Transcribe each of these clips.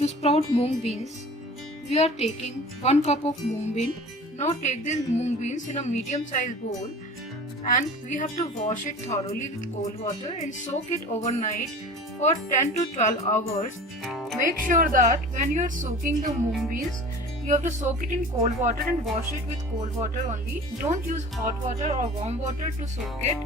To sprout mung beans, we are taking 1 cup of mung bean. Now take these mung beans in a medium sized bowl and we have to wash it thoroughly with cold water and soak it overnight for 10 to 12 hours. Make sure that when you are soaking the mung beans, you have to soak it in cold water and wash it with cold water only. Don't use hot water or warm water to soak it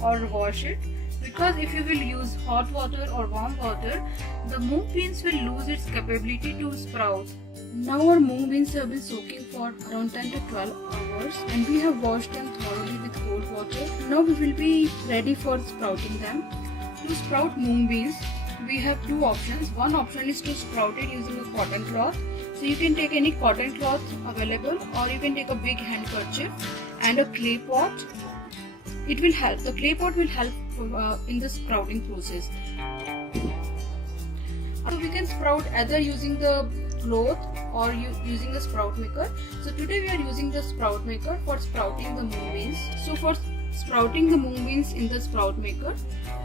or wash it, because if you will use hot water or warm water, the mung beans will lose its capability to sprout. Now our mung beans have been soaking for around 10 to 12 hours and we have washed them thoroughly with cold water. Now we will be ready for sprouting them. To sprout mung beans, we have two options. One option is to sprout it using a cotton cloth. So you can take any cotton cloth available, or you can take a big handkerchief and a clay pot. It will help. The clay pot will help in the sprouting process. So we can sprout either using the cloth or using the sprout maker. So today we are using the sprout maker for sprouting the mung beans. So for sprouting the mung beans in the sprout maker,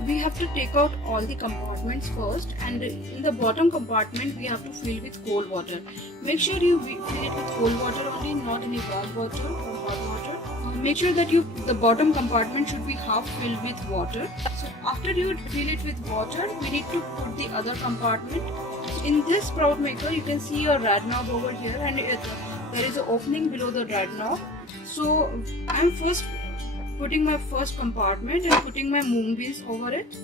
we have to take out all the compartments first, and in the bottom compartment we have to fill with cold water. Make sure you fill it with cold water only, not any warm water or hot water. Make sure that the bottom compartment should be half filled with water. So after you fill it with water, we need to put the other compartment. In this sprout maker, you can see a rad knob over here, and there is an opening below the rad knob. So I am first putting my first compartment and putting my mung beans over it.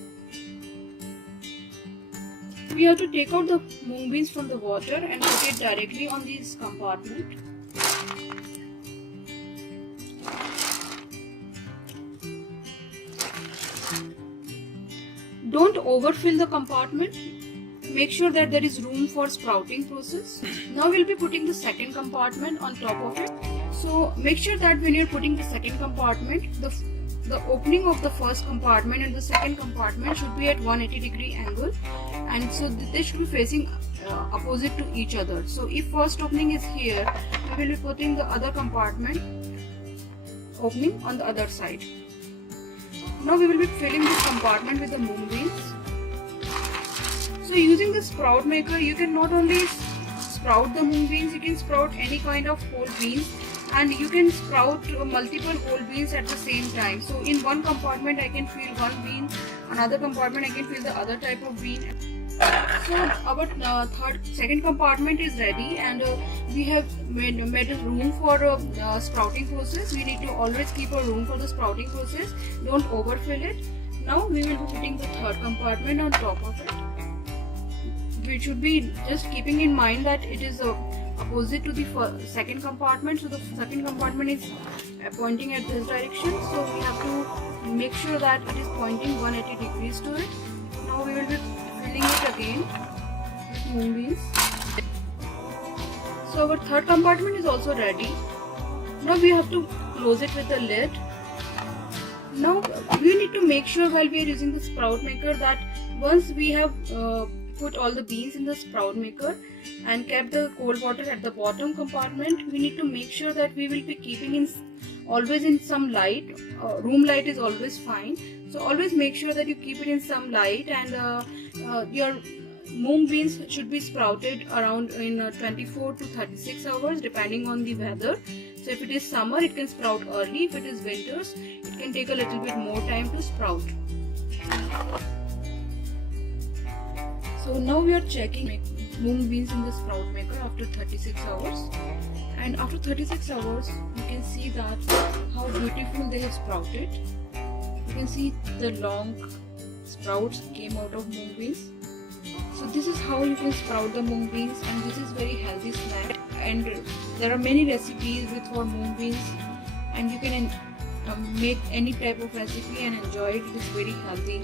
We have to take out the mung beans from the water and put it directly on this compartment. Don't overfill the compartment. Make sure that there is room for sprouting process. Now we'll be putting the second compartment on top of it. So make sure that when you're putting the second compartment, the opening of the first compartment and the second compartment should be at 180-degree angle, and so they should be facing opposite to each other. So if first opening is here, we will be putting the other compartment opening on the other side. Now we will be filling this compartment with the mung beans. So using the sprout maker, you can not only sprout the mung beans, you can sprout any kind of whole beans, and you can sprout multiple whole beans at the same time. So in one compartment I can fill one bean, another compartment I can fill the other type of bean. So our second compartment is ready, and we have made a room for sprouting process. We need to always keep a room for the sprouting process. Don't overfill it. Now we will be putting the third compartment on top of it. We should be just keeping in mind that it is opposite to the second compartment. So the second compartment is pointing at this direction. So we have to make sure that it is pointing 180 degrees to it. Now we will be filling it again with mung beans. So our third compartment is also ready. Now we have to close it with the lid. Now we need to make sure while we are using the sprout maker that once we have put all the beans in the sprout maker and kept the cold water at the bottom compartment, we need to make sure that we will be keeping always in some light. Room light is always fine. So always make sure that you keep it in some light, and your mung beans should be sprouted around in 24 to 36 hours depending on the weather. So if it is summer, it can sprout early. If it is winters, it can take a little bit more time to sprout. So now we are checking mung beans in the sprout maker after 36 hours, and after 36 hours you can see that how beautiful they have sprouted. You can see the long sprouts came out of mung beans. So this is how you can sprout the mung beans, and this is very healthy snack, and there are many recipes for mung beans, and you can make any type of recipe and enjoy it. It is very healthy.